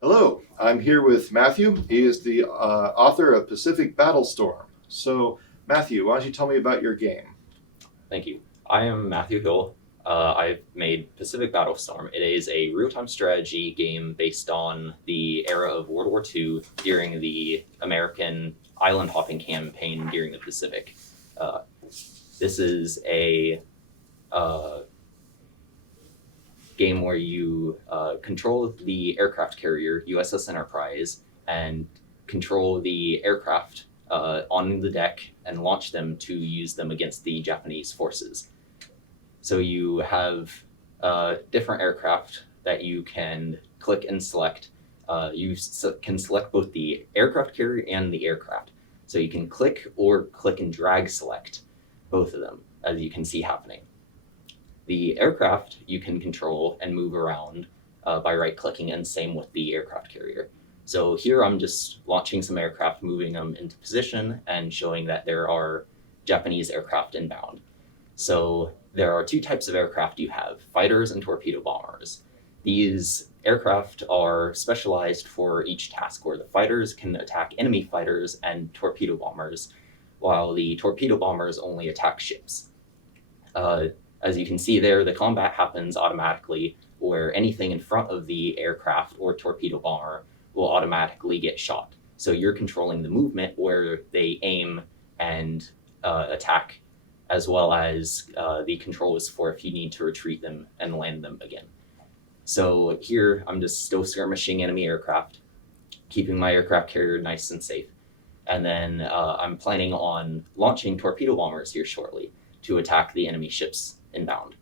Hello, I'm here with Matthew. He is the author of Pacific Battlestorm. So, Matthew, why don't you tell me about your game? Thank you. I am Matthew Hill. I've made Pacific Battlestorm. It is a real-time strategy game based on the era of World War II during the American island hopping campaign during the Pacific. Uh, this is a uh, game where you control the aircraft carrier USS Enterprise and control the aircraft on the deck and launch them to use them against the Japanese forces. So you have different aircraft that you can click and select. Can select both the aircraft carrier and the aircraft. So you can click and drag select both of them, as you can see happening. The aircraft you can control and move around by right clicking, and same with the aircraft carrier. So here I'm just launching some aircraft, moving them into position, and showing that there are Japanese aircraft inbound. So there are two types of aircraft you have: fighters and torpedo bombers. These aircraft are specialized for each task, where the fighters can attack enemy fighters and torpedo bombers, while the torpedo bombers only attack ships. Uh, as you can see there, the combat happens automatically, where anything in front of the aircraft or torpedo bomber will automatically get shot. So you're controlling the movement where they aim and attack, as well as the controls for if you need to retreat them and land them again. So here I'm just still skirmishing enemy aircraft, keeping my aircraft carrier nice and safe. And then I'm planning on launching torpedo bombers here shortly to attack the enemy ships inbound.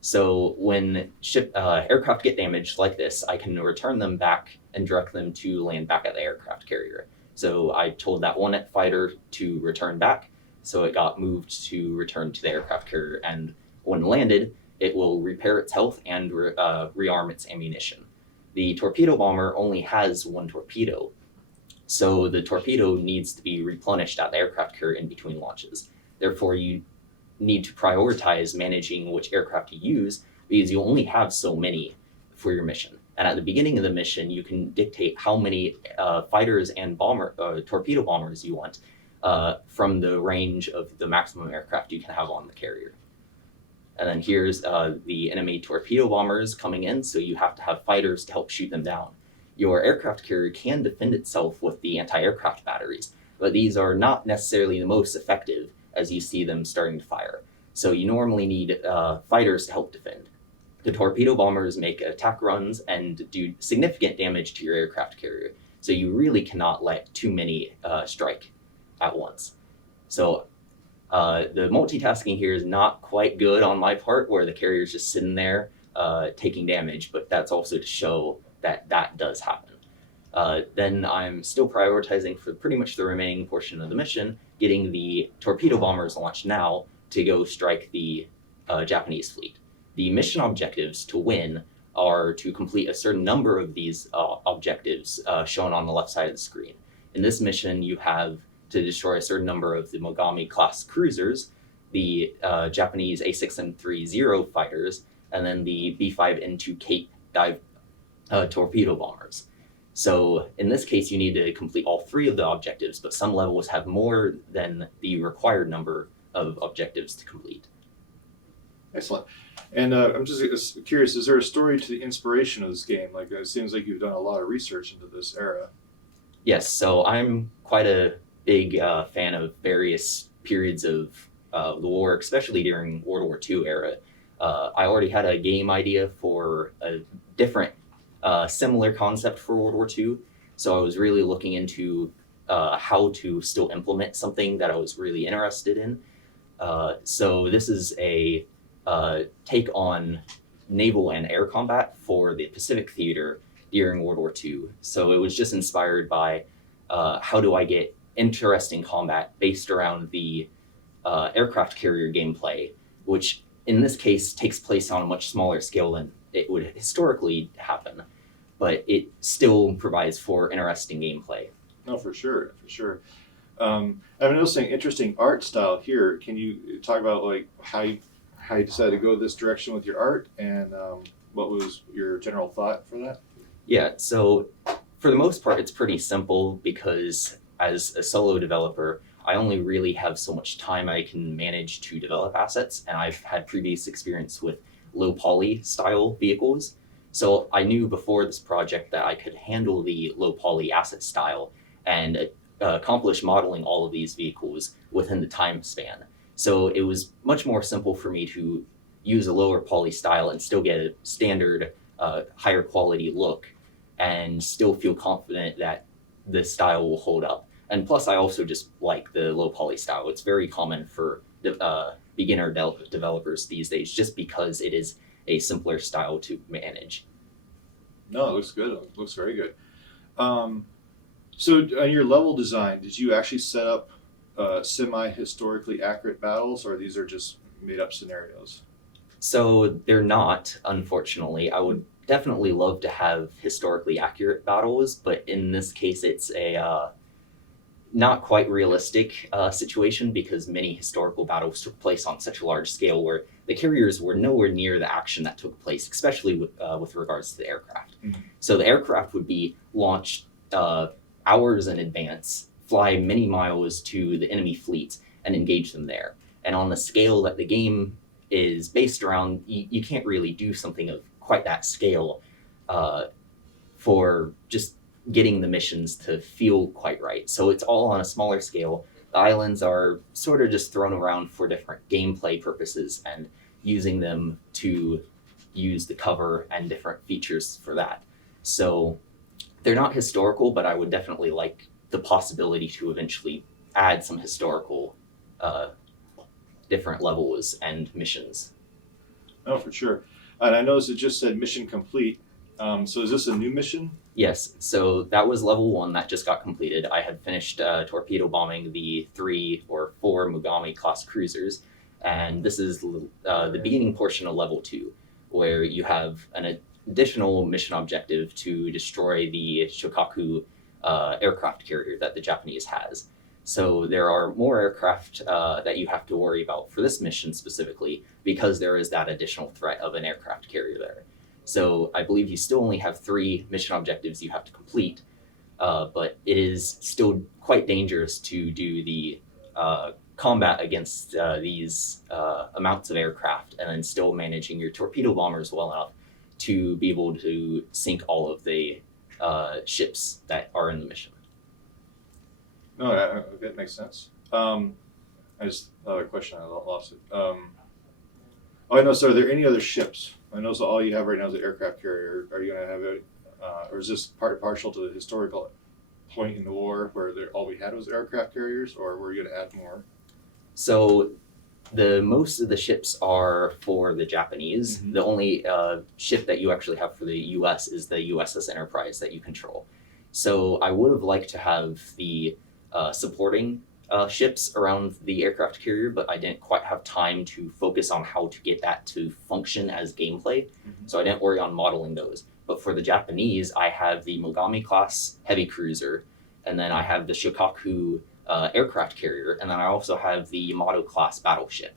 So when aircraft get damaged like this, I can return them back and direct them to land back at the aircraft carrier. So I told that one fighter to return back, so it got moved to return to the aircraft carrier, and when landed, it will repair its health and rearm its ammunition. The torpedo bomber only has one torpedo, so the torpedo needs to be replenished at the aircraft carrier in between launches. Therefore, you need to prioritize managing which aircraft you use, because you only have so many for your mission. And at the beginning of the mission, you can dictate how many fighters and torpedo bombers you want from the range of the maximum aircraft you can have on the carrier. And then here's the enemy torpedo bombers coming in, so you have to have fighters to help shoot them down. Your aircraft carrier can defend itself with the anti-aircraft batteries, but these are not necessarily the most effective as you see them starting to fire. So you normally need fighters to help defend. The torpedo bombers make attack runs and do significant damage to your aircraft carrier, so you really cannot let too many strike at once. So the multitasking here is not quite good on my part, where the carrier is just sitting there taking damage, but that's also to show that that does happen. Then I'm still prioritizing for pretty much the remaining portion of the mission, getting the torpedo bombers launched now to go strike the Japanese fleet. The mission objectives to win are to complete a certain number of these objectives shown on the left side of the screen. In this mission, you have to destroy a certain number of the Mogami class cruisers, the Japanese A6M30 fighters, and then the B5N2 Cape dive torpedo bombers. So in this case, you need to complete all three of the objectives, but some levels have more than the required number of objectives to complete. Excellent. And I'm just curious, is there a story to the inspiration of this game? Like, it seems like you've done a lot of research into this era. Yes, so I'm quite a big fan of various periods of the war, especially during World War II era. I already had a game idea for a different similar concept for World War II. So I was really looking into how to still implement something that I was really interested in. So this is a take on naval and air combat for the Pacific theater during World War II. So it was just inspired by how do I get interesting combat based around the aircraft carrier gameplay, which in this case takes place on a much smaller scale than it would historically happen, but it still provides for interesting gameplay. No, for sure, for sure. I'm noticing interesting art style here. Can you talk about like how you decided to go this direction with your art, and what was your general thought for that? Yeah, so For the most part, it's pretty simple because as a solo developer, I only really have so much time I can manage to develop assets, and I've had previous experience with low poly style vehicles. So I knew before this project that I could handle the low poly asset style and accomplish modeling all of these vehicles within the time span. So it was much more simple for me to use a lower poly style and still get a standard, higher quality look and still feel confident that the style will hold up. And plus, I also just like the low poly style. It's very common for beginner developers these days, just because it is a simpler style to manage. No, it looks good. It looks very good. So on your level design, did you actually set up semi-historically accurate battles, or these are just made-up scenarios? So they're not, unfortunately. I would definitely love to have historically accurate battles, but in this case, it's a not quite realistic situation because many historical battles took place on such a large scale where the carriers were nowhere near the action that took place, especially with regards to the aircraft. Mhm. So the aircraft would be launched hours in advance, fly many miles to the enemy fleet, and engage them there. And on the scale that the game is based around, you can't really do something of quite that scale for just getting the missions to feel quite right. So it's all on a smaller scale. The islands are sort of just thrown around for different gameplay purposes and using them to use the cover and different features for that. So they're not historical, but I would definitely like the possibility to eventually add some historical different levels and missions. Oh, for sure. And I noticed it just said mission complete. So is this a new mission? Yes, so that was level 1 that just got completed. I had finished torpedo bombing the 3 or 4 Mogami class cruisers, and this is the beginning portion of level 2, where you have an additional mission objective to destroy the Shokaku aircraft carrier that the Japanese has. So there are more aircraft that you have to worry about for this mission specifically, because there is that additional threat of an aircraft carrier there. So I believe you still only have 3 mission objectives you have to complete, but it is still quite dangerous to do the combat against these amounts of aircraft and then still managing your torpedo bombers well enough to be able to sink all of the ships that are in the mission. No, that makes sense. I just another question. I lost it. Oh, I know. So, are there any other ships? I know. So, all you have right now is an aircraft carrier. Are you going to have it, or is this partial to the historical point in the war where all we had was aircraft carriers, or were you going to add more? So the most of the ships are for the Japanese. Mhm. The only ship that you actually have for the U.S. is the USS Enterprise that you control. So I would have liked to have the supporting ships around the aircraft carrier, but I didn't quite have time to focus on how to get that to function as gameplay. Mhm. So I didn't worry on modeling those. But for the Japanese, I have the Mogami class heavy cruiser, and then I have the Shokaku aircraft carrier, and then I also have the Yamato class battleship,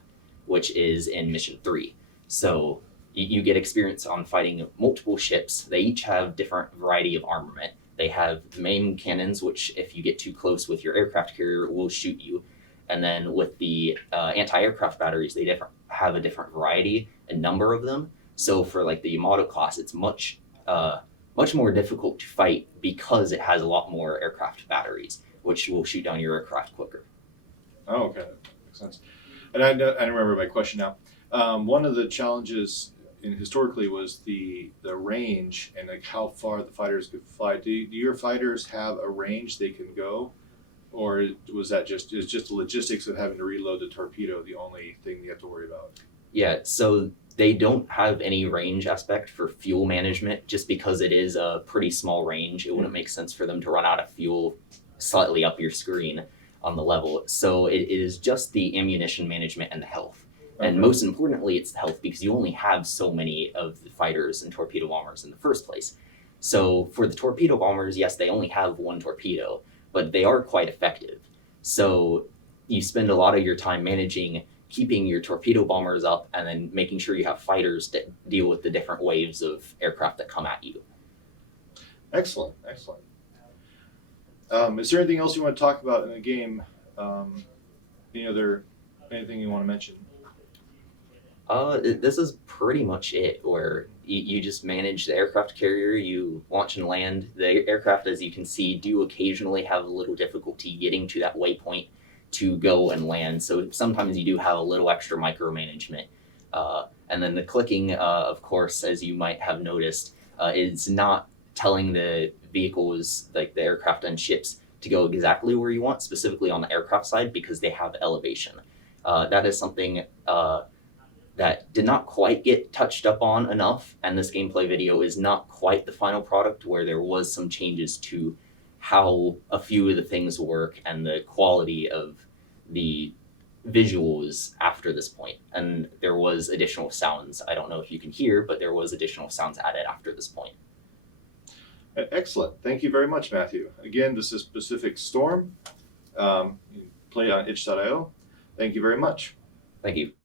which is in mission 3. So you get experience on fighting multiple ships. They each have different variety of armament. They have the main cannons, which if you get too close with your aircraft carrier will shoot you. And then with the anti-aircraft batteries, they have a different variety and number of them. So for like the Yamato class, it's much more difficult to fight because it has a lot more aircraft batteries, which will shoot down your aircraft quicker. Oh, okay, that makes sense. And I remember my question now. One of the challenges historically was the range and like how far the fighters could fly. Do your fighters have a range they can go, or was that just the logistics of having to reload the torpedo the only thing you have to worry about? Yeah, so they don't have any range aspect for fuel management just because it is a pretty small range. It wouldn't make sense for them to run out of fuel slightly up your screen on the level. So it is just the ammunition management and the health. And Okay. most importantly, it's the health because you only have so many of the fighters and torpedo bombers in the first place. So for the torpedo bombers, yes, they only have 1 torpedo, but they are quite effective. So you spend a lot of your time managing keeping your torpedo bombers up and then making sure you have fighters that deal with the different waves of aircraft that come at you. Excellent. Is there anything else you want to talk about in the game? Anything you want to mention? This is pretty much it, where you just manage the aircraft carrier, you launch and land. The aircraft, as you can see, do occasionally have a little difficulty getting to that waypoint to go and land. So sometimes you do have a little extra micromanagement. And then the clicking, of course, as you might have noticed, is not telling the vehicles, like the aircraft and ships, to go exactly where you want, specifically on the aircraft side, because they have elevation. That is something that did not quite get touched up on enough, and this gameplay video is not quite the final product, where there was some changes to how a few of the things work and the quality of the visuals after this point. And there was additional sounds. I don't know if you can hear, but there was additional sounds added after this point. Excellent. Thank you very much, Matthew. Again, this is Pacific Storm. You play on itch.io. Thank you very much. Thank you.